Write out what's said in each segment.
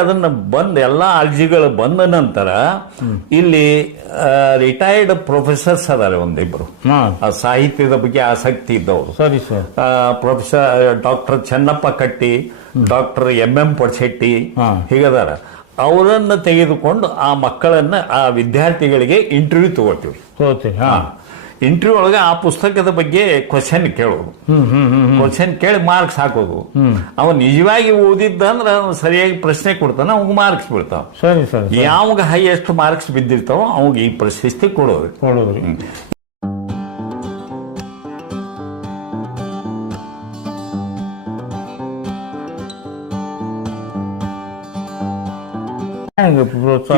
ಅದನ್ನ ಬಂದ ಎಲ್ಲ ಅರ್ಜಿಗಳು ಬಂದ ನಂತರ ಇಲ್ಲಿ ರಿಟೈರ್ಡ್ ಪ್ರೊಫೆಸರ್ಸ್ ಅದಾರೆ ಒಂದಿಬ್ರು. ಸಾಹಿತ್ಯದ ಬಗ್ಗೆ ಆಸಕ್ತಿ ಇದ್ದವರು. ಸರಿ sir. Professor doctor Channappa Katti doctor M M Podshetti. ಹೀಗದಾರ. ಅವರನ್ನು ತೆಗೆದುಕೊಂಡು ಆ ಮಕ್ಕಳನ್ನ ಆ ವಿದ್ಯಾರ್ಥಿಗಳಿಗೆ ಇಂಟರ್ವ್ಯೂ ತಗೋತೀವಿ. ಇಂಟರ್ವ್ಯೂ ಒಳಗೆ ಆ ಪುಸ್ತಕದ ಬಗ್ಗೆ ಕ್ವಶನ್ ಕೇಳೋದು ಕ್ವಶನ್ ಕೇಳಿ ಮಾರ್ಕ್ಸ್ ಹಾಕೋದು. ಅವ ನಿಜವಾಗಿ ಓದಿದ್ದ ಅಂದ್ರೆ ಅವ್ನು ಸರಿಯಾಗಿ ಪ್ರಶ್ನೆ ಕೊಡ್ತಾನೆ ಅವಾಗ ಮಾರ್ಕ್ಸ್ ಬೀಳ್ತಾವ. ಸರಿ ಸರಿ ಯಾವಾಗ ಹೈಯೆಸ್ಟ್ ಮಾರ್ಕ್ಸ್ ಬಿದ್ದಿರ್ತಾವ ಅವಾಗ ಈ ಪ್ರಶಸ್ತಿ ಕೊಡೋದು ಕೊಡೋದು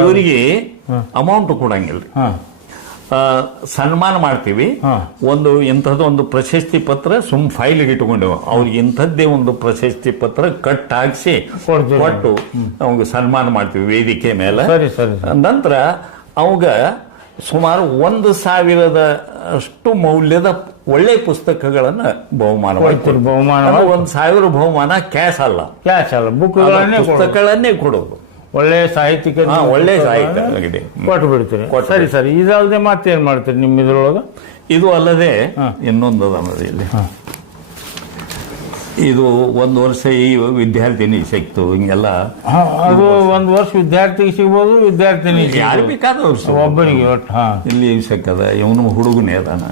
ಇವರಿಗೆ ಅಮೌಂಟ್ ಕೊಡಂಗಿಲ್ಲ. ಸನ್ಮಾನ ಮಾಡ್ತೀವಿ. ಒಂದು ಇಂಥದ್ದು ಒಂದು ಪ್ರಶಸ್ತಿ ಪತ್ರ ಸುಮ್ ಫೈಲ್ ಇಟ್ಕೊಂಡೆವು ಅವ್ರಿಗೆ ಇಂಥದ್ದೇ ಒಂದು ಪ್ರಶಸ್ತಿ ಪತ್ರ ಕಟ್ ಹಾಕ್ಸಿ. ಕೊಟ್ಟು ಅವಾಗ ಸನ್ಮಾನ ಮಾಡ್ತೀವಿ ವೇದಿಕೆ ಮೇಲೆ. ಸರಿ ಸರಿ ಸರಿ. ನಂತರ ಅವಾಗ ಸುಮಾರು ಒಂದು ಸಾವಿರದ ಅಷ್ಟು ಮೌಲ್ಯದ ಒಳ್ಳೆ ಪುಸ್ತಕಗಳನ್ನ ಬಹುಮಾನ ಬಹುಮಾನ ಒಂದು ಸಾವಿರ ಬಹುಮಾನ ಕ್ಯಾಶ್ ಅಲ್ಲ. ಕ್ಯಾಶ್ ಅಲ್ಲ ಬುಕ್ ಬುಕ್ಗಳನ್ನೇ ಪುಸ್ತಕಗಳನ್ನೇ ಕೊಡೋದು. ಒಳ್ಳೆ ಸಾಹಿತ್ಯಕ್ಕೆ ಒಳ್ಳೆ ಸಾಹಿತ್ಯ ಆಗಿದೆ. ಕೊಟ್ಟು ಬಿಡ್ತೀರಿ ಸರಿ ಸರಿ. ಇದಲ್ಲದೆ ಏನ್ ಮಾಡ್ತೀರಿ ನಿಮ್ಮ ಇದ್ರೊಳಗೆ? ಇದು ಅಲ್ಲದೆ ಇನ್ನೊಂದು ಅದ ಇಲ್ಲಿ. ಇದು ಒಂದು ವರ್ಷ ಈ ವಿದ್ಯಾರ್ಥಿನಿ ಸಿಕ್ತು ಹಿಂಗೆಲ್ಲ. ಅದು ಒಂದು ವರ್ಷ ವಿದ್ಯಾರ್ಥಿಗೆ ಸಿಗ್ಬೋದು ವಿದ್ಯಾರ್ಥಿನಿ ಯಾರು ಬೇಕಾದ ವರ್ಷ ಒಬ್ಬರಿಗೆ ಒಟ್ಟು ಇಲ್ಲಿ ಸಿಕ್ಕದ ಇವನು ಹುಡುಗನೇ ಅದಾನ.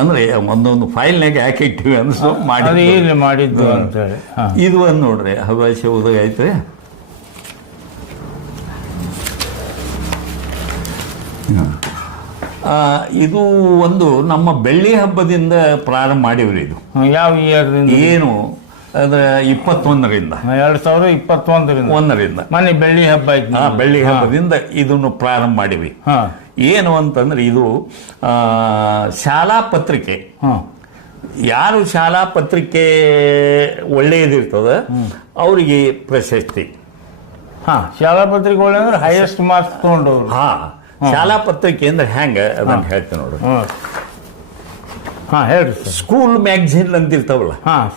ಅಂದ್ರೆ ಒಂದೊಂದು ಫೈಲ್ನಾಗ ಯಾಕೆ ಇಟ್ಟಿವಿ ಅನ್ಸು ಮಾಡಿ ಮಾಡಿದ್ದು ಅಂತೇಳಿ. ಇದು ಒಂದು ನೋಡ್ರಿ ಹವ್ಯಾಸ ಉದಯ ಐತ್ರಿ ಇದು ಒಂದು ನಮ್ಮ ಬೆಳ್ಳಿ ಹಬ್ಬದಿಂದ ಪ್ರಾರಂಭ ಮಾಡಿವ್ರಿ ಇದು. ಯಾವ ಇಯರ್ದಿಂದ ಏನು? ಅಂದ್ರೆ ಇಪ್ಪತ್ತೊಂದರಿಂದ. ಎರಡು ಸಾವಿರದ ಇಪ್ಪತ್ತೊಂದರಿಂದ. ಒಂದರಿಂದ. ಮನೆ ಬೆಳ್ಳಿ ಹಬ್ಬ ಆಯ್ತು ಬೆಳ್ಳಿ ಹಬ್ಬದಿಂದ ಇದನ್ನು ಪ್ರಾರಂಭ ಮಾಡಿವಿ. ಏನು ಅಂತಂದ್ರೆ ಇದು ಶಾಲಾ ಪತ್ರಿಕೆ. ಯಾರು ಶಾಲಾ ಪತ್ರಿಕೆ ಒಳ್ಳೆಯದಿರ್ತದ ಅವರಿಗೆ ಪ್ರಶಸ್ತಿ. ಹಾ ಶಾಲಾ ಪತ್ರಿಕೆ ಒಳ್ಳೆ ಅಂದ್ರೆ ಹೈಯೆಸ್ಟ್ ಮಾರ್ಕ್ಸ್ ತಗೊಂಡವ್ರು. ಹಾ. ಶಾಲಾ ಪತ್ರಿಕೆ ಅಂದ್ರೆ ಹೆಂಗ ಅದನ್ನ ಹೇಳ್ತೀನಿ ನೋಡ್ರಿ ಹಾ. ಹೇಳ್ರಿ ಸ್ಕೂಲ್ ಮ್ಯಾಗಝಿನ್ ಅಂತ ಇರ್ತಾವಲ್ಲ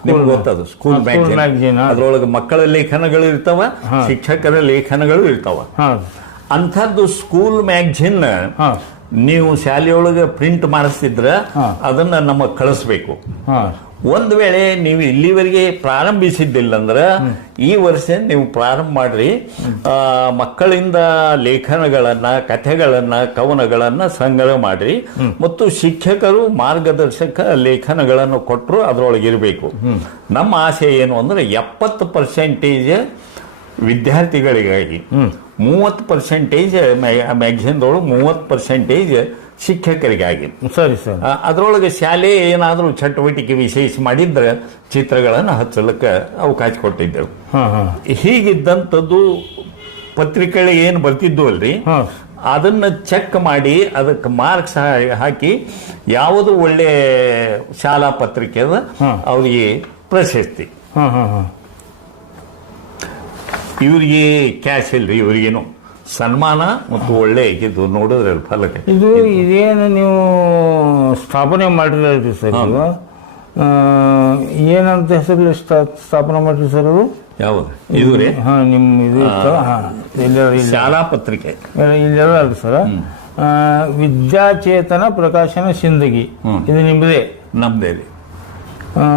ನಿಮ್ಗೆ ಗೊತ್ತದು ಸ್ಕೂಲ್ ಮ್ಯಾಗ್ಝಿನ್ ಅದ್ರೊಳಗೆ ಮಕ್ಕಳ ಲೇಖನಗಳು ಇರ್ತಾವ ಶಿಕ್ಷಕರ ಲೇಖನಗಳು ಇರ್ತಾವ. ಹಾ. ಅಂಥದ್ದು ಸ್ಕೂಲ್ ಮ್ಯಾಗ್ಝಿನ್ ಹಾ. ನೀವು ಶಾಲೆಯೊಳಗೆ ಪ್ರಿಂಟ್ ಮಾಡಿಸ್ತಿದ್ರೆ. ಅದನ್ನ ನಮಗೆ ಕಳಿಸ್ಬೇಕು. ಒಂದ್ ವೇಳೆ ನೀವು ಇಲ್ಲಿವರೆಗೆ ಪ್ರಾರಂಭಿಸಿದ್ದಿಲ್ಲ ಅಂದ್ರೆ ಈ ವರ್ಷ ನೀವು ಪ್ರಾರಂಭ ಮಾಡ್ರಿ. ಮಕ್ಕಳಿಂದ ಲೇಖನಗಳನ್ನ ಕಥೆಗಳನ್ನ ಕವನಗಳನ್ನ ಸಂಗ್ರಹ ಮಾಡ್ರಿ. ಮತ್ತು ಶಿಕ್ಷಕರು ಮಾರ್ಗದರ್ಶಕ ಲೇಖನಗಳನ್ನು ಕೊಟ್ಟರು ಅದರೊಳಗಿರಬೇಕು ನಮ್ಮ ಆಸೆ ಏನು ಅಂದ್ರೆ ಎಪ್ಪತ್ತು ಪರ್ಸೆಂಟೇಜ್ ವಿದ್ಯಾರ್ಥಿಗಳಿಗಾಗಿ. ಮೂವತ್ತು ಪರ್ಸೆಂಟೇಜ್ ಮ್ಯಾಗ್ಝಿನ್ದೊಳಗೆ ಮೂವತ್ತು ಪರ್ಸೆಂಟೇಜ್ ಶಿಕ್ಷಕರಿಗೆ ಆಗಿತ್ತು ಸರಿ. ಸರ್ ಅದರೊಳಗೆ ಶಾಲೆ ಏನಾದರೂ ಚಟುವಟಿಕೆ ವಿಶೇಷ ಮಾಡಿದ್ರೆ ಚಿತ್ರಗಳನ್ನು ಹಚ್ಚಲಿಕ್ಕೆ ಅವಕಾಶ ಕೊಟ್ಟಿದ್ದೆವು. ಹೀಗಿದ್ದಂಥದ್ದು ಪತ್ರಿಕೆಗಳು ಏನು ಬರ್ತಿದ್ದು ಅಲ್ರಿ? ಅದನ್ನು ಚೆಕ್ ಮಾಡಿ ಅದಕ್ಕೆ ಮಾರ್ಕ್ಸ್ ಹಾಕಿ ಯಾವುದು ಒಳ್ಳೆ ಶಾಲಾ ಪತ್ರಿಕೆ ಅದ. ಅವರಿಗೆ ಪ್ರಶಸ್ತಿ. ಇವರಿಗೆ ಕ್ಯಾಶ್ ಇಲ್ರಿ ಇವರಿಗೇನು. ಸನ್ಮಾನ ಮತ್ತು ಒಳ್ಳೆ ಇದು ನೋಡಿದ್ರೆ ಫಲಕ ಇದು ಇದೇನು ನೀವು ಸ್ಥಾಪನೆ ಮಾಡಿರೋದು ಸರ್ ನೀವು? ಇದು ಏನಂತ ಹೆಸರಲ್ಲಿ ಸ್ಥಾ- ಸ್ಥಾಪನೆ ಮಾಡಿರಿ ಸರ್ ಅದು? ಯಾವುದು? ಇದು ರೀ? ಹಾ ನಿಮ್ಮ ಇದು ಇಲ್ಲ ಶಾಲಾ ಪತ್ರಿಕೆ. ಇಲ್ಲೆಲ್ಲ ಅಲ್ರಿ ಸರ್. ವಿದ್ಯಾಚೇತನ ಪ್ರಕಾಶನ ಸಿಂದಗಿ. ಇದು ನಿಮ್ಮದೇ ನಮ್ದೇ ರೀ.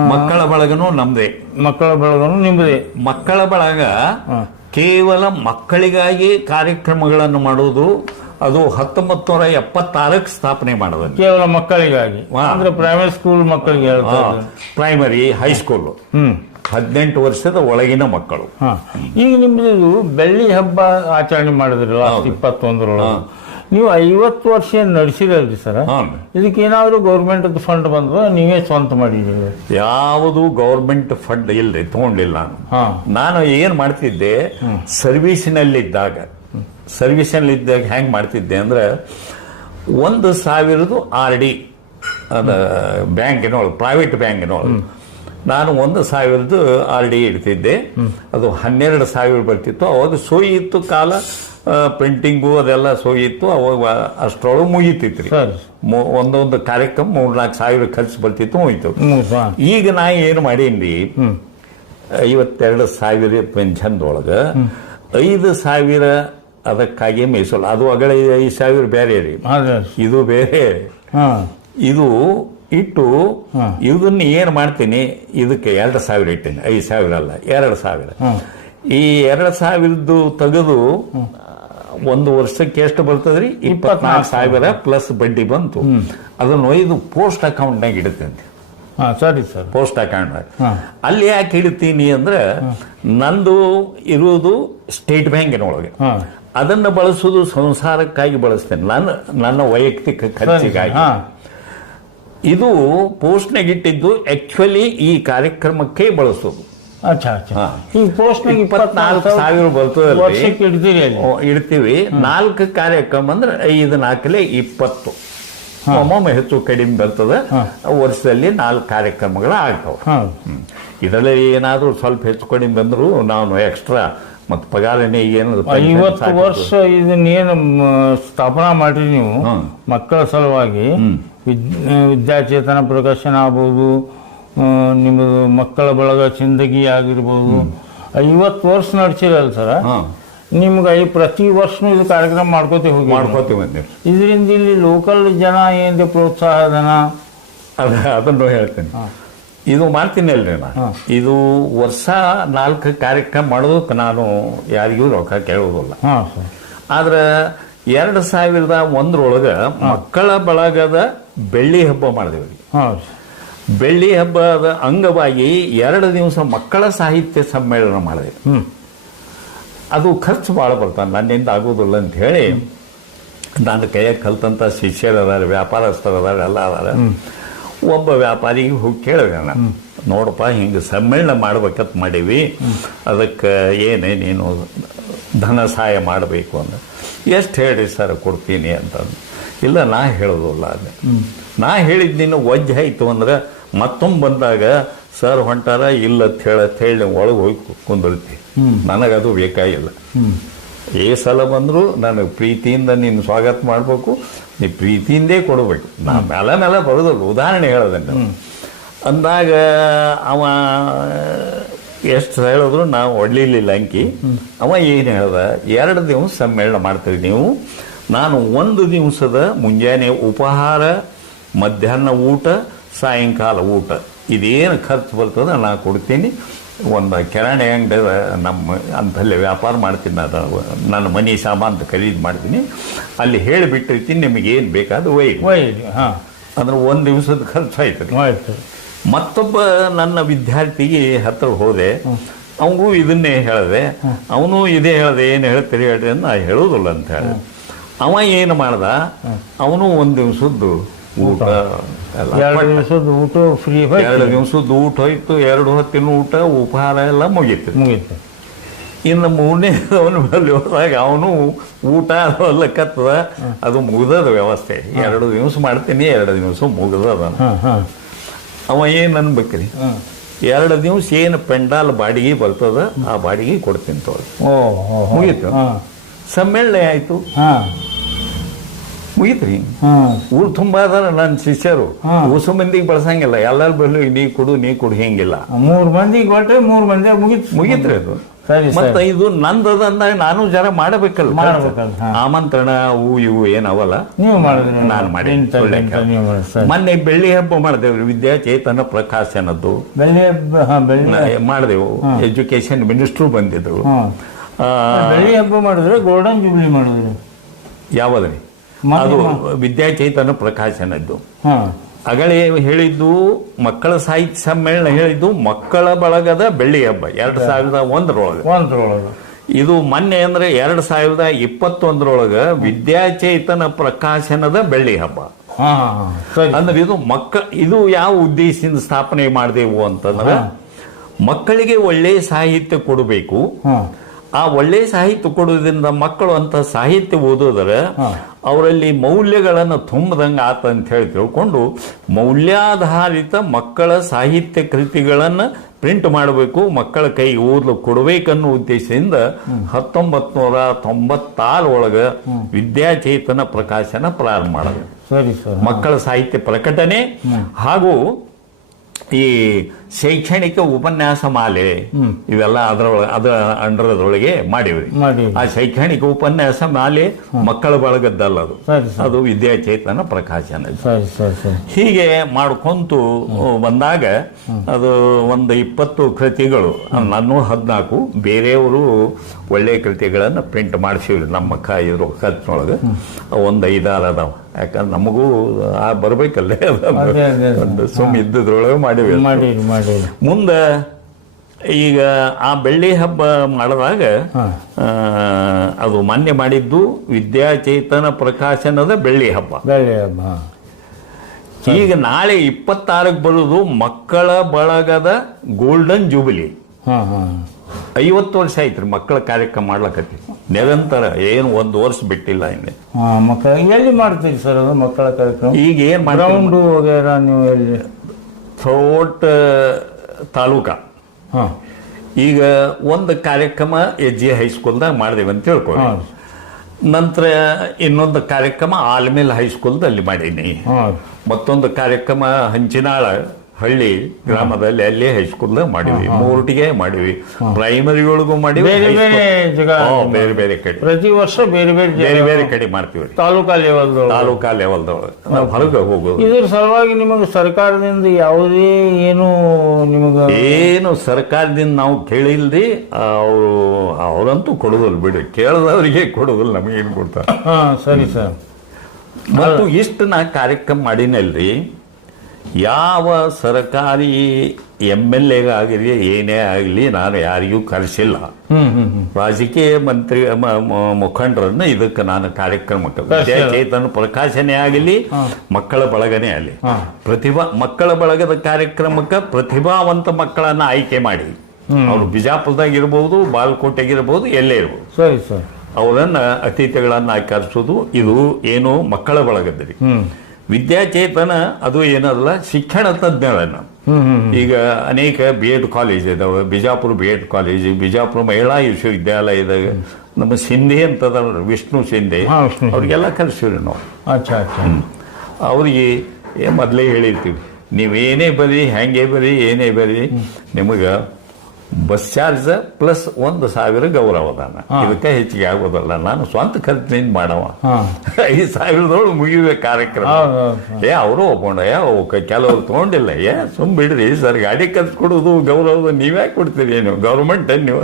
ಮಕ್ಕಳ ಬಳಗನು ನಮ್ದೇ. ಮಕ್ಕಳ ಬಳಗನು ನಿಮ್ಮದೇ ಮಕ್ಕಳ ಬಳಗ ಕೇವಲ ಮಕ್ಕಳಿಗಾಗಿ ಕಾರ್ಯಕ್ರಮಗಳನ್ನು ಮಾಡುವುದು ಅದು ಹತ್ತೊಂಬತ್ತು ನೂರ ಎಪ್ಪತ್ತಾರಕ್ಕೆ ಸ್ಥಾಪನೆ ಮಾಡೋದು ಕೇವಲ ಮಕ್ಕಳಿಗಾಗಿ. ಅಂದ್ರೆ ಪ್ರೈವೇಟ್ ಸ್ಕೂಲ್ ಮಕ್ಕಳಿಗೆ ಪ್ರೈಮರಿ ಹೈಸ್ಕೂಲ್ ಹ್ಮ್. ಹದಿನೆಂಟು ವರ್ಷದ ಒಳಗಿನ ಮಕ್ಕಳು. ಈಗ ನಿಮ್ದು ಬೆಳ್ಳಿ ಹಬ್ಬ ಆಚರಣೆ ಮಾಡಿದ್ರಲ್ಲ. ಇಪ್ಪತ್ತೊಂದರೊಳಗೆ. ನೀವು ಐವತ್ತು ವರ್ಷ ನಡೆಸಿರಲ್ರಿ ಸರ್? ಹಾಂ ಇದಕ್ಕೆ ಏನಾದರೂ ಗೌರ್ಮೆಂಟ್ ಫಂಡ್ ಬಂದ್ರೆ ನೀವೇ ಸ್ವಂತ ಮಾಡಿದ್ದೀರಿ ಯಾವುದು ಗೌರ್ಮೆಂಟ್ ಫಂಡ್ ಇಲ್ರಿ ತಗೊಂಡಿಲ್ಲ ನಾನು. ನಾನು ಏನು ಮಾಡ್ತಿದ್ದೆ ಸರ್ವೀಸಿನಲ್ಲಿದ್ದಾಗ ಸರ್ವಿಸಿನಲ್ಲಿದ್ದಾಗ ಹೆಂಗೆ ಮಾಡ್ತಿದ್ದೆ ಅಂದ್ರೆ ಒಂದು ಸಾವಿರದು ಆರ್ ಡಿ ಅದ ಬ್ಯಾಂಕಿನೊಳಗೆ ಪ್ರೈವೇಟ್ ಬ್ಯಾಂಕಿನೊಳಗೆ. ನಾನು ಒಂದು ಸಾವಿರದ್ದು ಆರ್ ಡಿ ಇಡ್ತಿದ್ದೆ. ಅದು ಹನ್ನೆರಡು ಸಾವಿರ ಬರ್ತಿತ್ತು. ಅವಾಗ ಸೋಯಿ ಇತ್ತು ಕಾಲ ಪ್ರಿಂಟಿಂಗು ಅದೆಲ್ಲ ಸೋಯಿ ಇತ್ತು. ಅವಾಗ ಅಷ್ಟರೊಳಗೆ ಮುಗಿತಿತ್ತು ರೀ ಒಂದೊಂದು ಕಾರ್ಯಕ್ರಮ ಮೂರ್ನಾಲ್ಕು ಸಾವಿರ ಖರ್ಚು ಬರ್ತಿತ್ತು ಹ್ಮ್ ಈಗ ನಾ ಏನು ಮಾಡೀನಿ ರೀ ಐವತ್ತೆರಡು ಸಾವಿರ ಪೆನ್ಷನ್ದೊಳಗೆ ಐದು ಸಾವಿರ ಅದಕ್ಕಾಗಿ ಮೀಸಲು. ಅದು ಅಗಳ ಐದು ಸಾವಿರ ಬೇರೆ ರೀ. ಇದು ಬೇರೆ. ಹಾ. ಇದು ಇಟ್ಟು. ಇದನ್ನ ಏನು ಮಾಡ್ತೀನಿ ಇದಕ್ಕೆ ಎರಡು ಸಾವಿರ ಇಟ್ಟೀನಿ. ಐದು ಸಾವಿರ ಅಲ್ಲ ಎರಡು ಸಾವಿರ. ಈ ಎರಡು ಸಾವಿರದ್ದು ತೆಗೆದು ಒಂದು ವರ್ಷಕ್ಕೆ ಎಷ್ಟು ಬರ್ತದ್ರಿ? ಇಪ್ಪತ್ನಾಲ್ಕು ಸಾವಿರ. ಪ್ಲಸ್ ಬಡ್ಡಿ ಬಂತು. ಅದನ್ನ ಒಯ್ದು ಪೋಸ್ಟ್ ಅಕೌಂಟ್ನಾಗ ಇಡ್ತೇನೆ ಹಾ ಸರಿ ಸರ್. ಪೋಸ್ಟ್ ಅಕೌಂಟ್ ಅಲ್ಲಿ ಯಾಕೆ ಇಡ್ತೀನಿ ಅಂದ್ರೆ ನಂದು ಇರುವುದು ಸ್ಟೇಟ್ ಬ್ಯಾಂಕಿನೊಳಗೆ. ಒಳಗೆ ಅದನ್ನ ಬಳಸುವುದು ಸಂಸಾರಕ್ಕಾಗಿ ಬಳಸ್ತೇನೆ. ನಾನು ನನ್ನ ವೈಯಕ್ತಿಕ ಖರ್ಚಿಗಾಗಿ. ಇದು ಪೋಸ್ಟ್ನಾಗ ಇಟ್ಟಿದ್ದು ಆಕ್ಚುಲಿ ಈ ಕಾರ್ಯಕ್ರಮಕ್ಕೆ ಬಳಸೋದು. ಇಡ್ತೀವಿ. ನಾಲ್ಕು ಕಾರ್ಯಕ್ರಮ ಅಂದ್ರೆ ಐದು ನಾಲ್ಕಲೆ ಇಪ್ಪತ್ತು. ಒಮ್ಮೊಮ್ಮೆ ಹೆಚ್ಚು ಕಡಿಮೆ ಬರ್ತದೆ. ವರ್ಷದಲ್ಲಿ ನಾಲ್ಕು ಕಾರ್ಯಕ್ರಮಗಳು ಆಗ್ತಾವ. ಇದರಲ್ಲಿ ಏನಾದ್ರೂ ಸ್ವಲ್ಪ ಹೆಚ್ಚು ಕಡಿಮೆ ಬಂದ್ರು ನಾನು ಎಕ್ಸ್ಟ್ರಾ ಮತ್ತೆ ಪಗಾರನೇ ಏನು ಐವತ್ತು ವರ್ಷ ಇದನ್ನೇನು ಸ್ಥಾಪನಾ ಮಾಡಿ ನೀವು ಮಕ್ಕಳ ಸಲುವಾಗಿ. ವಿದ್- ವಿದ್ಯಾಚೇತನ ಪ್ರಕಾಶನ ಆಗ್ಬೋದು ನಿಮ್ಮದು ಮಕ್ಕಳ ಬಳಗ ಚಿಂದಗಿ ಆಗಿರ್ಬೋದು. ಐವತ್ತು ವರ್ಷ ನಡೆಸಿರಲ್ಲ ಸರ್? ನಿಮ್ಗೆ ಐ ಪ್ರತಿ ವರ್ಷನೂ ಇದು ಕಾರ್ಯಕ್ರಮ ಮಾಡ್ಕೋತೀವಿ ಹೋಗಿ ಮಾಡ್ಕೋತೀವಿ ಬಂದಿ ಇದರಿಂದ ಇಲ್ಲಿ ಲೋಕಲ್ ಜನ ಏನು ಪ್ರೋತ್ಸಾಹ ಧನ ಅದ ಅದನ್ನು ಹೇಳ್ತೇನೆ. ಇದು ಮಾಡ್ತೀನಿ ಅಲ್ರಿ ನಾ. ಇದು ವರ್ಷ ನಾಲ್ಕು ಕಾರ್ಯಕ್ರಮ ಮಾಡೋದಕ್ಕೆ ನಾನು ಯಾರಿಗೂ ರೊಕ್ಕ ಕೇಳುವುದಿಲ್ಲ ಆದ್ರೆ ಎರಡು ಸಾವಿರದ ಒಂದರೊಳಗೆ ಮಕ್ಕಳ ಬಳಗದ ಬೆಳ್ಳಿ ಹಬ್ಬ ಮಾಡಿದೆವು ಹೌದು ಬೆಳ್ಳಿ ಹಬ್ಬದ ಅಂಗವಾಗಿ ಎರಡು ದಿವಸ ಮಕ್ಕಳ ಸಾಹಿತ್ಯ ಸಮ್ಮೇಳನ ಮಾಡಿದೆ. ಅದು ಖರ್ಚು ಭಾಳ ಬರ್ತಾನೆ ನನ್ನಿಂದ ಆಗೋದಿಲ್ಲ ಅಂತ ಹೇಳಿ ನಾನು ಕೈಯಾಗಿ ಕಲ್ತಂಥ ಶಿಷ್ಯರದಾರೆ ಅದಾರ ವ್ಯಾಪಾರಸ್ಥರು ಅದಾರ. ಎಲ್ಲ ಅದಾರ ಒಬ್ಬ ವ್ಯಾಪಾರಿಗೆ ಹೋಗಿ ಕೇಳಿದೆ ನಾನು. ನೋಡಪ್ಪ ಹಿಂಗೆ ಸಮ್ಮೇಳನ ಮಾಡ್ಬೇಕಂತ ಮಾಡೀವಿ. ಅದಕ್ಕೆ ಏನೇ ನೀನು ಧನ ಸಹಾಯ ಮಾಡಬೇಕು ಅಂತ ಎಷ್ಟು ಹೇಳಿ ಸರ್ ಕೊಡ್ತೀನಿ ಅಂತಂದು. ಇಲ್ಲ, ನಾ ಹೇಳೋದಲ್ಲ ಅದೇ ನಾ ಹೇಳಿದ್ ನೀನು ವಜ್ಜೆ ಆಯಿತು ಅಂದ್ರೆ ಮತ್ತೊಮ್ಮೆ ಬಂದಾಗ, ಸರ್, ಹೊಂಟಾರ? ಇಲ್ಲ ಅಂತ ಹೇಳಿ ಒಳಗೆ ಹೋಗಿ ಕುಂದಿರ್ತಿ. ನನಗದು ಬೇಕಾಗಿಲ್ಲ. ಏ ಸಲ ಬಂದರೂ ನನಗೆ ಪ್ರೀತಿಯಿಂದ ನೀನು ಸ್ವಾಗತ ಮಾಡಬೇಕು, ನೀ ಪ್ರೀತಿಯಿಂದೇ ಕೊಡಬೇಕು. ನಾ ಮೇಲೆ ಮೇಲೆ ಬರೋದಲ್ಲ. ಉದಾಹರಣೆ ಹೇಳೋದನ್ನು ಅಂದಾಗ ಅವ ಎಷ್ಟು ಹೇಳಿದ್ರು, ನಾವು ಒಡ್ಲಿಲ್ಲ ಅಂಕಿ ಅವ ಏನು ಹೇಳ್ದ? ಎರಡು ದಿವಸ ಸಮ್ಮೇಳನ ಮಾಡ್ತೀವಿ ನೀವು. ನಾನು ಒಂದು ದಿವಸದ ಮುಂಜಾನೆ ಉಪಹಾರ ಮಧ್ಯಾಹ್ನ ಊಟ ಸಾಯಂಕಾಲ ಊಟ. ಇದೇನು ಖರ್ಚು ಬರ್ತದೆ ನಾ ಕೊಡ್ತೀನಿ. ಒಂದು ಕಿರಾಣಿ ಅಂಗಡಿ ನಮ್ಮ ಅಂಥಲ್ಲಿ ವ್ಯಾಪಾರ ಮಾಡ್ತೀನಿ ನಾನು ನನ್ನ ಮನೆ ಸಾಮಾನು ಖರೀದಿ ಮಾಡ್ತೀನಿ. ಅಲ್ಲಿ ಹೇಳಿಬಿಟ್ಟಿರ್ತೀನಿ ನಿಮಗೆ ಏನು ಬೇಕಾದ ಒಯ್ಯಿ ವೈರಿ ಹಾಂ. ಅಂದ್ರೆ ಒಂದು ದಿವಸದ ಖರ್ಚು ಆಯ್ತು. ರೀ. ಆಯ್ತು ಮತ್ತೊಬ್ಬ ನನ್ನ ವಿದ್ಯಾರ್ಥಿಗೆ ಹತ್ರ ಹೋದೆ. ಅವನಿಗೂ ಇದನ್ನೇ ಹೇಳಿದೆ. ಅವನು ಇದೇ ಹೇಳಿದೆ ಏನು ಹೇಳ್ತೀರಿ ಹೇಳ್ರಿ ಅಂತ ನಾ ಹೇಳೋದಿಲ್ಲ ಅಂತ ಹೇಳಿದೆ. ಅವ ಏನು ಮಾಡ್ದ? ಅವನು ಒಂದು ದಿವ್ಸದ್ದು ಊಟ ಎರಡು. ದಿವಸದ ಊಟ ಫ್ರೀ ಎರಡು ದಿವಸದ್ದು ಊಟ ಹೋಯ್ತು ಎರಡು ಹೊತ್ತಿನ ಊಟ ಉಪಹಾರ ಎಲ್ಲ ಮುಗೀತು. ಮುಗೀತು. ಇನ್ನು ಮೂರನೇ ಅವನ ಮೇಲೆ ಹೋದಾಗ ಅವನು ಊಟ ಎಲ್ಲ ಕತ್ತದ ಅದು ಮುಗಿದದ ವ್ಯವಸ್ಥೆ. ಎರಡು ದಿವಸ ಮಾಡ್ತೀನಿ ಎರಡು ದಿವಸ ಮುಗಿದದ. ಅವ ಏನು ಅನ್ಬೇಕ್ರಿ? ಎರಡು ದಿವಸ ಏನು ಪೆಂಡಾಲ್ ಬಾಡಿಗೆ ಬರ್ತದ ಆ ಬಾಡಿಗೆ ಕೊಡ್ತೀನಿ ತೋರಿ. ಮುಗೀತು. ಸಮ್ಮೇಳನ ಆಯ್ತು. ಹಾ. ಮುಗೀತ್ರಿ ಊರು ತುಂಬಾ ಅದಾರ ನನ್ನ ಶಿಷ್ಯರು. ಹೊಸು ಮಂದಿಗೆ ಬಳಸಂಗಿಲ್ಲ. ಎಲ್ಲಾರು ಬರ್ಲಿ ನೀ ಕೊಡು ನೀ ಕೊಡು ಹಿಂಗಿಲ್ಲ. ಮೂರ್ ಮಂದಿಗೆ ಕೊಟ್ರೆ ಮೂರ್ ಮಂದಿ ಮುಗಿತ್. ಮುಗಿತ್ರಿ ಅದು. ಮತ್ತೆ ಇದು ನಂದದ ಅಂದಾಗ ನಾನು ಜರ ಮಾಡಬೇಕಲ್ಲ. ಆಮಂತ್ರಣ ಅವು ಇವು ಏನವಲ್ಲ? ನಾನು ಮಾಡಿ. ಮೊನ್ನೆ ಬೆಳ್ಳಿ ಹಬ್ಬ ಮಾಡಿದೆವು. ವಿದ್ಯಾಚೇತನ ಪ್ರಕಾಶನದ್ದು ಮಾಡಿದೆವು. ಎಜುಕೇಶನ್ ಮಿನಿಸ್ಟ್ರು ಬಂದಿದ್ರು ಆ, ಬೆಳ್ಳಿ ಹಬ್ಬ ಮಾಡಿದ್ರೆ ಗೋಲ್ಡನ್ ಜೂಬ್ಲಿ ಮಾಡಿದ್ರು. ಯಾವ್ದ್ರಿ ಅದು ಮಾ- ವಿದ್ಯಾಚೇತನ ಪ್ರಕಾಶನದ್ದು. ಅಗಳೇ ಹೇಳಿದ್ದು ಮಕ್ಕಳ ಸಾಹಿತ್ಯ ಸಮ್ಮೇಳನ ಹೇಳಿದ್ದು ಮಕ್ಕಳ ಬಳಗದ ಬೆಳ್ಳಿ ಹಬ್ಬ ಎರಡು ಸಾವಿರದ ಒಂದರೊಳಗೆ. ಒಂದ್ರೊಳಗೆ. ಇದು ಮೊನ್ನೆ ಅಂದ್ರೆ ಎರಡು ಸಾವಿರದ ಇಪ್ಪತ್ತೊಂದರೊಳಗ ವಿದ್ಯಾಚೇತನ ಪ್ರಕಾಶನದ ಬೆಳ್ಳಿ ಹಬ್ಬ. ಅಂದ್ರೆ ಇದು ಮಕ್ಕ ಇದು ಯಾವ ಉದ್ದೇಶದಿಂದ ಸ್ಥಾಪನೆ ಮಾಡಿದೆವು ಅಂತಂದ್ರೆ ಮಕ್ಕಳಿಗೆ ಒಳ್ಳೆಯ ಸಾಹಿತ್ಯ ಕೊಡಬೇಕು. ಆ ಒಳ್ಳೆಯ ಸಾಹಿತ್ಯ ಕೊಡೋದ್ರಿಂದ ಮಕ್ಕಳು ಅಂತ ಸಾಹಿತ್ಯ ಓದೋದ್ರೆ. ಅವರಲ್ಲಿ ಮೌಲ್ಯಗಳನ್ನು ತುಂಬದಂಗೆ ಆತ ಅಂತ ಹೇಳಿ ತಿಳ್ಕೊಂಡು ಮೌಲ್ಯಾಧಾರಿತ ಮಕ್ಕಳ ಸಾಹಿತ್ಯ ಕೃತಿಗಳನ್ನು ಪ್ರಿಂಟ್ ಮಾಡಬೇಕು ಮಕ್ಕಳ ಕೈ ಓದಲು ಕೊಡಬೇಕನ್ನೋ ಉದ್ದೇಶದಿಂದ ಹತ್ತೊಂಬತ್ತು ನೂರ ತೊಂಬತ್ತಾರು ಒಳಗ ವಿದ್ಯಾಚೇತನ ಪ್ರಕಾಶನ ಪ್ರಾರಂಭ ಮಾಡಿದೆ ಸರಿ ಸರ್. ಮಕ್ಕಳ ಸಾಹಿತ್ಯ ಪ್ರಕಟಣೆ ಹಾಗೂ ಈ ಶೈಕ್ಷಣಿಕ ಉಪನ್ಯಾಸ ಮಾಲೆ ಇವೆಲ್ಲ ಅದರೊಳಗೆ ಅದರ ಅಂಡರದೊಳಗೆ ಮಾಡಿವ್ರಿ. ಮಾಡಿ ಆ ಶೈಕ್ಷಣಿಕ ಉಪನ್ಯಾಸ ಮಾಲೆ ಮಕ್ಕಳ ಬಳಗದ್ದಲ್ಲ ಅದು. ಅದು ವಿದ್ಯಾಚೇತನ ಪ್ರಕಾಶನ ಹೀಗೆ ಮಾಡ್ಕೊಂತು ಬಂದಾಗ ಅದು ಒಂದು ಇಪ್ಪತ್ತು ಕೃತಿಗಳು ನಾನು ಹದಿನಾಲ್ಕು ಬೇರೆಯವರು ಒಳ್ಳೆಯ ಕೃತಿಗಳನ್ನು ಪ್ರಿಂಟ್ ಮಾಡಿಸಿವ್ರಿ ನಮ್ಮ ಖರ್ಚಿನೊಳಗೆ ಒಂದು ಐದಾರು ಅದಾವ. ಯಾಕಂದ್ರೆ ನಮಗೂ ಆ ಬರ್ಬೇಕಲ್ಲೇ. ಒಂದು ಸುಮ್ ಇದ್ದದ್ರೊಳಗೆ ಮಾಡಿವಿ ಮಾಡಿ ಮುಂದೆ ಈಗ ಆ ಬೆಳ್ಳಿ ಹಬ್ಬ ಮಾಡಿದಾಗ ಅದು ಮಾನ್ಯ ಮಾಡಿದ್ದು ವಿದ್ಯಾಚೇತನ ಪ್ರಕಾಶನದ ಬೆಳ್ಳಿ ಹಬ್ಬ. ಬೆಳ್ಳಿ ಹಬ್ಬ ಈಗ ನಾಳೆ ಇಪ್ಪತ್ತಾರಕ್ಕೆ ಬರುವುದು ಮಕ್ಕಳ ಬಳಗದ ಗೋಲ್ಡನ್ ಜೂಬಿಲಿ ಐವತ್ತು ವರ್ಷ ಆಯ್ತ್ರಿ ಮಕ್ಕಳ ಕಾರ್ಯಕ್ರಮ ಮಾಡ್ಲಕತ್ತಿ. ನಿರಂತರ ಏನು ಒಂದು ವರ್ಷ ಬಿಟ್ಟಿಲ್ಲ ಹಿಂದೆ ಆ, ಮಕ್ಕಳ ಎಲ್ಲಿ ಮಾಡ್ತೀರಿ ಸರ್ ಅದು ಮಕ್ಕಳ ಕಾರ್ಯಕ್ರಮ? ಈಗ ಏನು ಮಾಡಿ ಗ್ರೌಂಡ್ ವಗೇರ ನೀವು ಎಲ್ಲಿ? ಥ್ರೋಟ್ ತಾಲೂಕ. ಹಾಂ. ಈಗ ಒಂದು ಕಾರ್ಯಕ್ರಮ ಎಚ್ ಜಿ ಹೈಸ್ಕೂಲ್ದಾಗ ಮಾಡಿದೇವೆ ಅಂತ ತಿಳ್ಕೊ ಹಾ ನಂತರ ಇನ್ನೊಂದು ಕಾರ್ಯಕ್ರಮ ಆಲ್ಮೇಲ್ ಹೈಸ್ಕೂಲ್ದಲ್ಲಿ ಮಾಡೀನಿ. ಹಾ ಮತ್ತೊಂದು ಕಾರ್ಯಕ್ರಮ ಹಂಚಿನಾಳ ಹಳ್ಳಿ ಗ್ರಾಮದಲ್ಲಿ ಅಲ್ಲಿ ಹೈಸ್ಕೂಲ್ದಾಗ ಮಾಡಿವಿ ಮೂರ್ಟಿಗೆ ಮಾಡಿವಿ ಪ್ರೈಮರಿಗಳಿಗೂ ಮಾಡಿವಿ ಬೇರೆ ಬೇರೆ ಕಡೆ. ಪ್ರತಿ ವರ್ಷ ಬೇರೆ ಬೇರೆ ಬೇರೆ ಬೇರೆ ಕಡೆ ಮಾಡ್ತೀವಿ. ತಾಲೂಕಾ ಲೆವೆಲ್ ತಾಲೂಕಾ ಲೆವೆಲ್ದೊಳಗೆ ನಾವು ಹೊರಗೆ ಹೋಗೋದು. ಇದ್ರ ಸಲುವಾಗಿ ನಿಮಗೆ ಸರ್ಕಾರದಿಂದ ಯಾವುದೇ ಏನು ನಿಮಗೆ ಏನು ಸರ್ಕಾರದಿಂದ ನಾವು ಕೇಳಿಲ್ರಿ ಅವರು ಅವರಂತೂ ಕೊಡೋದಿಲ್ಲ ಬಿಡಿ. ಕೇಳದವರಿಗೆ ಕೊಡೋದಿಲ್ಲ ನಮಗೇನು ಕೊಡ್ತಾರೆ ಹಾ ಸರಿ ಸರ್. ಮತ್ತು ಇಷ್ಟು ನಾ ಕಾರ್ಯಕ್ರಮ ಮಾಡಿನಲ್ರಿ ಯಾವ ಸರ್ಕಾರಿ ಎಂ ಎಲ್ ಎಗಾಗಲಿ ಏನೇ ಆಗಲಿ ನಾನು ಯಾರಿಗೂ ಕರೆಸಿಲ್ಲ. ರಾಜಕೀಯ ಮಂತ್ರಿ ಮುಖಂಡರನ್ನ ಇದಕ್ಕೆ ನಾನು ಕಾರ್ಯಕ್ರಮಕ್ಕೆ ಚೇತನ ವಿದ್ಯಾಚೇತನ ಪ್ರಕಾಶನೇ ಆಗಲಿ ಮಕ್ಕಳ ಬಳಗನೇ ಆಗಲಿ. ಪ್ರತಿಭಾ ಮಕ್ಕಳ ಬಳಗದ ಕಾರ್ಯಕ್ರಮಕ್ಕೆ ಪ್ರತಿಭಾವಂತ ಮಕ್ಕಳನ್ನ ಆಯ್ಕೆ ಮಾಡಿ. ಅವರು ಬಿಜಾಪುರದಾಗ ಇರಬಹುದು ಬಾಲ್ಕೋಟೆಗಿರಬಹುದು ಎಲ್ಲೇ ಇರಬಹುದು ಸರಿ ಸರ್. ಅವರನ್ನ ಅತಿಥಿಗಳನ್ನ ಕರೆಸೋದು ಇದು ಏನು ಮಕ್ಕಳ ಬಳಗದ್ರಿ. ವಿದ್ಯಾಚೇತನ ಅದು ಏನದಲ್ಲ ಶಿಕ್ಷಣ ತಜ್ಞರನ್ನ. ಈಗ ಅನೇಕ ಬಿ ಎಡ್ ಕಾಲೇಜ್ ಇದಾವೆ Bijapur B Ed college Bijapur ಮಹಿಳಾ ವಿಶ್ವವಿದ್ಯಾಲಯದಾಗ ನಮ್ಮ ಸಿಂಧೆ ಅಂತ ವಿಷ್ಣು ಸಿಂಧೆ. ಅವ್ರಿಗೆಲ್ಲ ಕಲಿಸಿವ್ರಿ ನಾವು. ಅವ್ರಿಗೆ ಏ ಮೊದಲೇ ಹೇಳಿರ್ತೀವಿ ನೀವೇನೇ ಬರೀ ಹೆಂಗೆ ಬರೀ ಏನೇ ಬರೀ ನಿಮಗೆ ಬಸ್ ಚಾರ್ಜ್ ಪ್ಲಸ್ ಒಂದು ಸಾವಿರ ಗೌರವದಾನ ಇದಕ್ಕೆ ಹೆಚ್ಚಿಗೆ ಆಗೋದಲ್ಲ. ನಾನು ಸ್ವಂತ ಖರ್ಚಿನಿಂದ ಮಾಡವ. ಐದು ಸಾವಿರದೊಳಗೆ ಮುಗಿಬೇಕು ಕಾರ್ಯಕ್ರಮ. ಏ ಅವರು ಅವ್ಕ- ಕೆಲವ್ರು ತಗೊಂಡಿಲ್ಲ. ಏ ಸುಮ್ ಬಿಡ್ರಿ ಸರ್ ಗಾಡಿ ಖರ್ಚು ಕೊಡೋದು ಗೌರವ ನೀವೇ ಕೊಡ್ತೀರಿ ನೀವು ಗೌರ್ಮೆಂಟ್ ನೀವು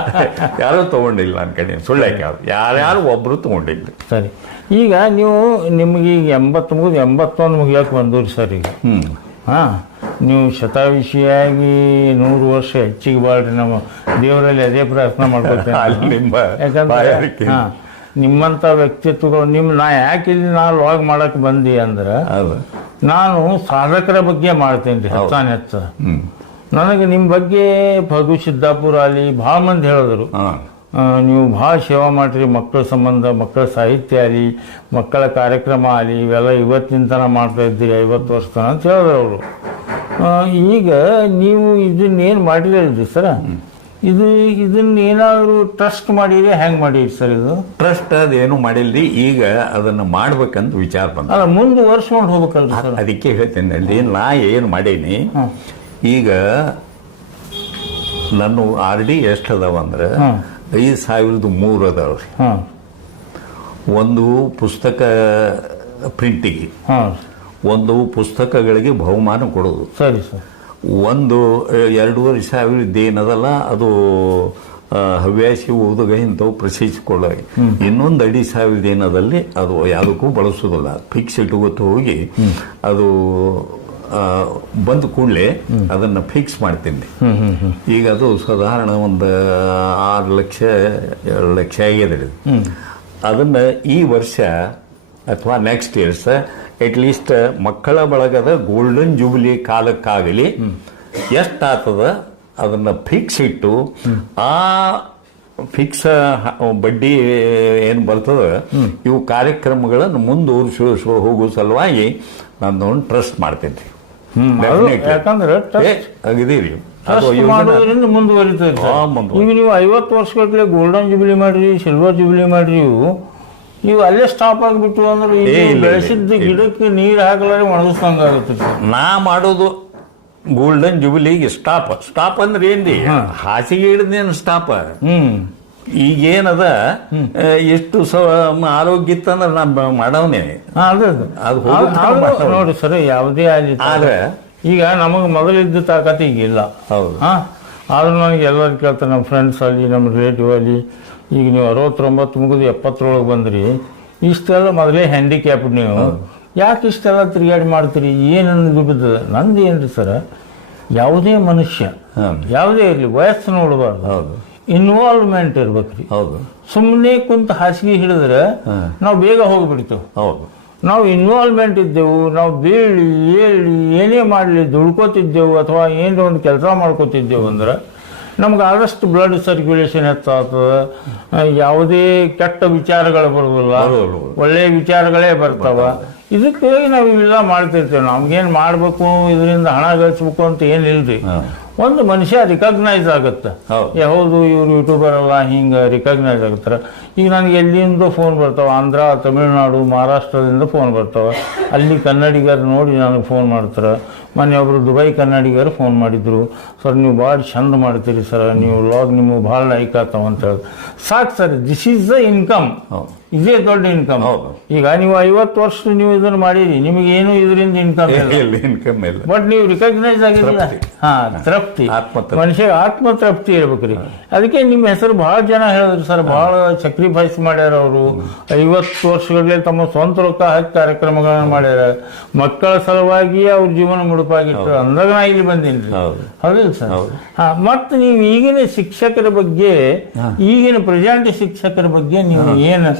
ಯಾರೂ ತಗೊಂಡಿಲ್ಲ ನನ್ನ ಕಡೆ. ಸುಳ್ಳಾಕೆ ಅವ್ರು ಯಾರ್ಯಾರು ಒಬ್ರು ತಗೊಂಡಿಲ್ಲ. ಸರಿ. ಈಗ ನೀವು ನಿಮ್ಗೆ ಈಗ ಎಂಬತ್ತು ಮುಗಿದು ಎಂಬತ್ತೊಂದು ಮುಗಿಯಕ್ಕೆ ಬಂದೂರಿ ಸರ್ ಈಗ. ಹಾ ನೀವು ಶತಾವಿಷಿಯಾಗಿ ನೂರು ವರ್ಷ ಹೆಚ್ಚಿಗೆ ಬಾಳ್ರಿ ನಮ್ಮ ದೇವರಲ್ಲಿ ಅದೇ ಪ್ರಾರ್ಥನೆ ಮಾಡ್ಕೊಳ್ತೇವೆ ಹಾಂ. ನಿಮ್ಮಂಥ ವ್ಯಕ್ತಿತ್ವಗಳು ನಿಮ್ಮ ನಾ ಯಾಕೆ ಇಲ್ಲಿ ನಾನು ಲಾಗ್ ಮಾಡಕ್ ಬಂದಿ ಅಂದ್ರೆ ನಾನು ಸಾಧಕರ ಬಗ್ಗೆ ಮಾಡ್ತೇನೆ ರೀ ಹೆಚ್ಚಾನೆ ಹೆಚ್ಚ ನನಗೆ ನಿಮ್ಮ ಬಗ್ಗೆ ಭಗು ಸಿದ್ದಾಪುರ ಅಲ್ಲಿ ಭಾಳ ಮಂದಿ ಹೇಳಿದ್ರು. ನೀವು ಭಾಳ ಸೇವಾ ಮಾಡಿರಿ ಮಕ್ಕಳ ಸಂಬಂಧ ಮಕ್ಕಳ ಸಾಹಿತ್ಯ ಆಗಲಿ ಮಕ್ಕಳ ಕಾರ್ಯಕ್ರಮ ಆಗಲಿ ಇವೆಲ್ಲ ಇವತ್ತಿನ ತನಕ ಮಾಡ್ತಾ ಇದ್ದೀರಿ ಐವತ್ತು ವರ್ಷ ತನಕ ಅಂತ ಹೇಳಿದ್ರು ಅವರು. ಈಗ ನೀವು ಇದನ್ನೇನು ಮಾಡಿರಲ್ರಿ ಸರ. ಇದು ಇದನ್ನ ಏನಾದರೂ ಟ್ರಸ್ಟ್ ಮಾಡಿರಿ ಹೆಂಗೆ ಮಾಡಿರಿ ಸರ್ ಇದು? ಟ್ರಸ್ಟ್ ಅದೇನು ಮಾಡಿಲ್ರಿ. ಈಗ ಅದನ್ನು ಮಾಡ್ಬೇಕಂತ ವಿಚಾರ ಬಂದ ಅಲ್ಲ ಮುಂದುವರ್ಸ್ಕೊಂಡು ಹೋಗ್ಬೇಕಲ್ರಿ ಸರ್. ಅದಕ್ಕೆ ಹೇಳ್ತೇನೆ ಅಲ್ಲಿ ನಾ ಏನು ಮಾಡೀನಿ? ಈಗ ನನ್ನ ಆರ್ ಡಿ ಎಷ್ಟು ಅದಾವ ಅಂದ್ರೆ. ಐದು ಸಾವಿರದ ಮೂರು ಅದಾವ್ರಿ. ಹಾಂ. ಒಂದು ಪುಸ್ತಕ ಪ್ರಿಂಟಿಗೆ ಹಾಂ. ಒಂದು ಪುಸ್ತಕಗಳಿಗೆ ಬಹುಮಾನ ಕೊಡೋದು. ಸರಿ ಸರ್. ಒಂದು ಎರಡೂವರೆ ಸಾವಿರದ ಏನದಲ್ಲ ಅದು ಹವ್ಯಾಸಿ ಓದುಗ ಇಂಥವು ಪ್ರಶಿಸಿಕೊಳ್ಳ ಇನ್ನೊಂದು ಅಡಿ ಸಾವಿರದ ಏನದಲ್ಲಿ ಅದು ಯಾವುದಕ್ಕೂ ಬಳಸೋದಿಲ್ಲ. ಫಿಕ್ಸ್ ಇಟ್ಕೋತ ಹೋಗಿ ಅದು ಬಂದ ಕೂಡಲೇ ಅದನ್ನ ಫಿಕ್ಸ್ ಮಾಡ್ತೀನಿ. ಈಗ ಅದು ಸಾಧಾರಣ ಒಂದು ಆರು ಲಕ್ಷ ಏಳು ಲಕ್ಷ ಆಗಿದೆ ಅದನ್ನು ಈ ವರ್ಷ ಅಥವಾ ನೆಕ್ಸ್ಟ್ ಇಯರ್ಸ್ ಅಟ್ಲೀಸ್ಟ್ ಮಕ್ಕಳ ಬಳಗದ ಗೋಲ್ಡನ್ ಜೂಬಿಲಿ ಕಾಲಕ್ಕಾಗಲಿ ಎಷ್ಟಾಗ್ತದ ಅದನ್ನ ಫಿಕ್ಸ್ ಇಟ್ಟು, ಆ ಫಿಕ್ಸ್ ಬಡ್ಡಿ ಏನು ಬರ್ತದ, ಇವು ಕಾರ್ಯಕ್ರಮಗಳನ್ನು ಮುಂದುವರಿಸೋ ಹೋಗೋ ಸಲುವಾಗಿ ನಾನು ಟ್ರಸ್ಟ್ ಮಾಡ್ತೇನೆ. ಯಾಕಂದ್ರೆ ಅಗದೀರಿ ಮಾಡೋದ್ರಿಂದ ಈಗ ನೀವು ಐವತ್ತು ವರ್ಷಗಟ್ಟಲೆ ಗೋಲ್ಡನ್ ಜುಬಿಲಿ ಮಾಡ್ರಿ ಸಿಲ್ವರ್ ಜುಬಿಲಿ ಮಾಡ್ರಿ ಇವು ನೀವು ಅಲ್ಲೇ ಸ್ಟಾಪ್ ಆಗಿಬಿಟ್ಟು ಅಂದ್ರೆ ಬೆಳೆಸಿದ್ದ. ಗಿಡಕ್ಕೆ ನೀರು ಹಾಕಲಾರೆ ಒಣಗಿಸ್ದಂಗಾಗುತ್ತೆ ನಾ ಮಾಡೋದು ಗೋಲ್ಡನ್ ಜುಬಿಲಿಗೆ ಸ್ಟಾಪ್ ಸ್ಟಾಪ್ ಅಂದ್ರೆ ಏನ್ರಿ? ಹಾಸಿಗೆ ಹಿಡಿದೇನು ಸ್ಟಾಪ್ ಹ್ಮ್. ಈಗೇನದ ಅದ ಎಷ್ಟು ಆರೋಗ್ಯ ಇತ್ತಂದ್ರೆ ನಾ ಮಾಡವನೇ. ನೋಡಿ ಸರ್ ಯಾವುದೇ ಆಗಲಿ ಆದ್ರೆ ಈಗ ನಮಗೆ ಮೊದಲಿದ್ದ ತಾಕತ್ ಈಗ ಇಲ್ಲ ಹೌದು ಆದ್ರೂ ನನಗೆ ಎಲ್ಲರೂ ಕೇಳ್ತಾರೆ ನಮ್ಮ ಫ್ರೆಂಡ್ಸ್ ಅಲ್ಲಿ ನಮ್ಮ ರಿಲೇಟಿವ್ ಅಲ್ಲಿ ಈಗ ನೀವು ಅರವತ್ತೊಂಬತ್ತು ಮುಗಿದು ಎಪ್ಪತ್ತರೊಳಗೆ ಬಂದ್ರಿ ಇಷ್ಟೆಲ್ಲ ಮೊದಲೇ ಹ್ಯಾಂಡಿಕ್ಯಾಪ್ ನೀವು. ಯಾಕೆ ಇಷ್ಟೆಲ್ಲ ತಿರುಗಾಡಿ ಮಾಡ್ತೀರಿ? ಏನನ್ನು ದುಡ್ಡದ ನಂದು ಏನ್ರಿ ಸರ್? ಯಾವುದೇ ಮನುಷ್ಯ. ಯಾವುದೇ ಇರಲಿ ವಯಸ್ಸು ನೋಡಬಾರ್ದು. ಹೌದು. ಇನ್ವಾಲ್ವ್ಮೆಂಟ್ ಇರ್ಬೇಕ್ರಿ. ಹೌದು. ಸುಮ್ಮನೆ ಕುಂತ ಹಾಸಿಗೆ ಹಿಡಿದ್ರೆ ನಾವು ಬೇಗ ಹೋಗ್ಬಿಡ್ತೇವೆ. ಹೌದು. ನಾವು ಇನ್ವಾಲ್ವ್ಮೆಂಟ್ ಇದ್ದೆವು ನಾವು ಬೀಳಿ ಏಳಿ ಏನೇ ಮಾಡಲಿ ದುಡ್ಕೋತಿದ್ದೆವು ಅಥವಾ ಏನೋ ಒಂದು ಕೆಲಸ ಮಾಡ್ಕೋತಿದ್ದೆವು ಅಂದ್ರೆ ನಮ್ಗೆ ಆದಷ್ಟು ಬ್ಲಡ್ ಸರ್ಕ್ಯುಲೇಷನ್ ಹೆಚ್ಚಾಗ್ತದೆ. ಯಾವುದೇ ಕೆಟ್ಟ ವಿಚಾರಗಳು ಬರೋದಿಲ್ಲ. ಒಳ್ಳೆಯ ವಿಚಾರಗಳೇ ಬರ್ತಾವ. ಇದಕ್ಕೆ ನಾವು ಇವೆಲ್ಲ ಮಾಡ್ತಿರ್ತೇವೆ. ನಮ್ಗೇನು ಮಾಡಬೇಕು ಇದರಿಂದ ಹಣ ಗಳಿಸ್ಬೇಕು ಅಂತ ಏನಿಲ್ಲ ಹಾ. ಒಂದು ಮನುಷ್ಯ ರಿಕಗ್ನೈಸ್ ಆಗುತ್ತೆ. ಯಾವುದು ಇವರು ಯೂಟ್ಯೂಬರ್ ಅಲ್ಲ ಹಿಂಗೆ ರಿಕಗ್ನೈಸ್ ಆಗುತ್ತಾರೆ. ಈಗ ನನಗೆ ಎಲ್ಲಿಂದ ಫೋನ್ ಬರ್ತಾವೆ ಆಂಧ್ರ ತಮಿಳುನಾಡು ಮಹಾರಾಷ್ಟ್ರದಿಂದ ಫೋನ್ ಬರ್ತಾವೆ. ಅಲ್ಲಿ ಕನ್ನಡಿಗರು ನೋಡಿ ನನಗೆ ಫೋನ್ ಮಾಡ್ತಾರೆ. ಮೊನ್ನೆ ಒಬ್ಬರು ದುಬೈ ಕನ್ನಡಿಗರು ಫೋನ್ ಮಾಡಿದ್ರು. ಸರ್ ನೀವು ಭಾಳ ಚಂದ ಮಾಡ್ತೀರಿ ಸರ್. ನೀವು ಲಾಗ್ ನಿಮ್ಮ ಭಾಳ ಲೈಕ್ ಆಗ್ತಾವ ಅಂತ ಹೇಳಿ. ಸಾಕು sir this is the income ಇದೇ ದೊಡ್ಡ ಇನ್ಕಮ್. ಈಗ ನೀವು ಐವತ್ತು ವರ್ಷ ನೀವು ಇದನ್ನು ಮಾಡಿರಿ ನಿಮಗೆ ಏನು ಇದರಿಂದ ಇನ್ಕಮ್ ಇನ್ಕಮ್ ಇಲ್ಲ ಬಟ್ ನೀವು ರಿಕಗ್ನೈಸ್ ಆಗಿರಲಿಲ್ಲ. ಹಾ ತೃಪ್ತಿ. ಮನುಷ್ಯ ಆತ್ಮತೃಪ್ತಿ. ಇರ್ಬೇಕ್ರಿ. ಅದಕ್ಕೆ ನಿಮ್ಮ ಹೆಸರು ಬಹಳ ಜನ ಹೇಳಿದ್ರು ಸರ್. ಬಹಳ ಸಕ್ರಿಫೈಸ್ ಮಾಡ್ಯಾರ ಅವರು. ಐವತ್ತು ವರ್ಷಗಳಲ್ಲಿ ತಮ್ಮ ಸ್ವಂತ ರೊಕ್ಕ ಹಾಕಿ ಕಾರ್ಯಕ್ರಮಗಳನ್ನು ಮಾಡ್ಯಾರ. ಮಕ್ಕಳ ಸಲುವಾಗಿ ಅವ್ರ ಜೀವನ ಮುಡುಪಾಗಿಟ್ಟು ಅಂದಾಗ ನಾ ಇಲ್ಲಿ ಬಂದೀನಿ ಹೌದು. ಹೌದಿಲ್ಲ ಸರ್. ಹಾ ಮತ್ತು ನೀವು ಈಗಿನ ಶಿಕ್ಷಕರ ಬಗ್ಗೆ ಈಗಿನ ಪ್ರೆಸೆಂಟ್ ಶಿಕ್ಷಕರ ಬಗ್ಗೆ ನೀವು ಏನು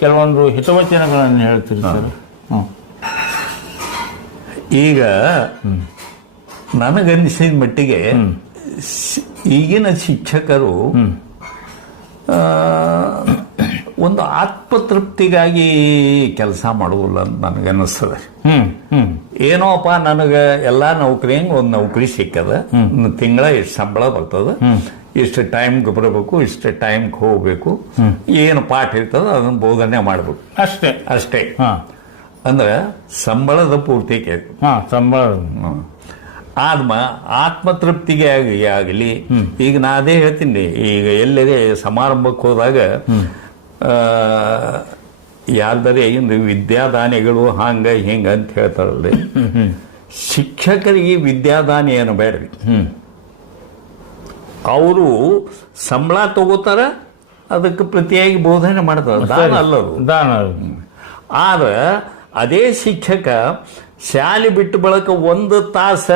ಕೆಲವೊಂದು ಹಿತವಚನಗಳನ್ನು ಹೇಳ್ತೀರಿ ಸರ್? ಈಗ ನನಗನ್ನಿಸಿದ ಮಟ್ಟಿಗೆ ಈಗಿನ ಶಿಕ್ಷಕರು ಒಂದು ಆತ್ಮತೃಪ್ತಿಗಾಗಿ ಕೆಲಸ ಮಾಡುವುದಿಲ್ಲ ಅಂತ ನನಗನ್ನಿಸ್ತದೆ ಏನೋಪ್ಪ ನನಗೆ ಎಲ್ಲ ನೌಕರಿ ಒಂದು ನೌಕರಿ ಸಿಕ್ಕದ. ತಿಂಗಳ ಇಷ್ಟು ಸಂಬಳ ಬರ್ತದೆ. ಇಷ್ಟು ಟೈಮ್ಗೆ ಬರಬೇಕು ಇಷ್ಟು ಟೈಮ್ಗೆ ಹೋಗಬೇಕು. ಏನು ಪಾಠ ಇರ್ತದೆ ಅದನ್ನ ಬೋಧನೆ ಮಾಡ್ಬೇಕು. ಅಷ್ಟೇ. ಅಷ್ಟೇ. ಹಾ. ಅಂದ್ರೆ ಸಂಬಳದ ಪೂರ್ತಿ ಹಾ ಸಂಬಳ. ಆದ್ಮ ಆತ್ಮತೃಪ್ತಿಗೆ ಆಗಿ ಆಗಲಿ. ಈಗ ನಾ ಅದೇ ಹೇಳ್ತೀನಿ. ಈಗ ಎಲ್ಲಿಗೆ ಸಮಾರಂಭಕ್ಕೆ ಹೋದಾಗ ಯಾರ್ದರೆ ಏನು ವಿದ್ಯಾದಾನಿಗಳು ಹಂಗ ಹಿಂಗ ಅಂತ ಹೇಳ್ತಾರಲ್ರಿ. ಶಿಕ್ಷಕರಿಗೆ ವಿದ್ಯಾದಾನಿ ಏನು ಬೇಡ್ರಿ. ಅವರು ಸಂಬಳ ತಗೋತಾರ ಅದಕ್ಕೆ ಪ್ರತಿಯಾಗಿ ಬೋಧನೆ ಮಾಡ್ತಾರೆ. ದಾನ ಅಲ್ಲರು ದಾನ ಆದ್ರೆ ಅದೇ ಶಿಕ್ಷಕ ಶಾಲೆ ಬಿಟ್ಟು ಬಳಕ ಒಂದು ತಾಸ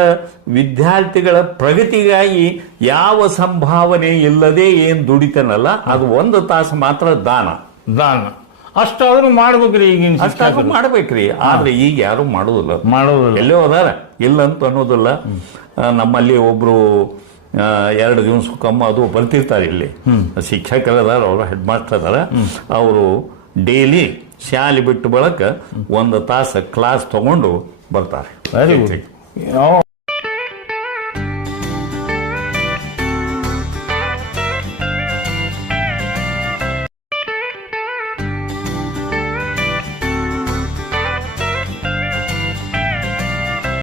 ವಿದ್ಯಾರ್ಥಿಗಳ ಪ್ರಗತಿಗಾಗಿ ಯಾವ ಸಂಭಾವನೆ ಇಲ್ಲದೆ ಏನು ದುಡಿತಾನಲ್ಲ ಅದು ಒಂದು ತಾಸು ಮಾತ್ರ ದಾನ. ದಾನ. ಅಷ್ಟಾದ್ರೂ ಮಾಡ್ಬೇಕ್ರಿ ಈಗ ಅಷ್ಟಾದ್ರೂ ಮಾಡ್ಬೇಕ್ರಿ. ಆದ್ರೆ ಈಗ ಯಾರು ಮಾಡೋದಿಲ್ಲ. ಮಾಡೋದಿಲ್ಲ. ಎಲ್ಲೋ ಅದಾರ. ಇಲ್ಲ ಅಂತ ಅನ್ನೋದಿಲ್ಲ. ನಮ್ಮಲ್ಲಿ ಒಬ್ರು ಎರಡು ಎರಡು ಕಮ್ಮ ಅದು ಬರ್ತಿರ್ತಾರೆ ಇಲ್ಲಿ. ಶಿಕ್ಷಕರು ಅದಾರ ಅವರು ಹೆಡ್ ಮಾಸ್ಟರ್ ಅದಾರ ಅವರು ಡೈಲಿ ಶಾಲೆ ಬಿಟ್ಟು ಬಳಕ ಒಂದು ತಾಸು ಕ್ಲಾಸ್ ತಗೊಂಡು ಬರ್ತಾರೆ ವೆರಿ ಗುಡ್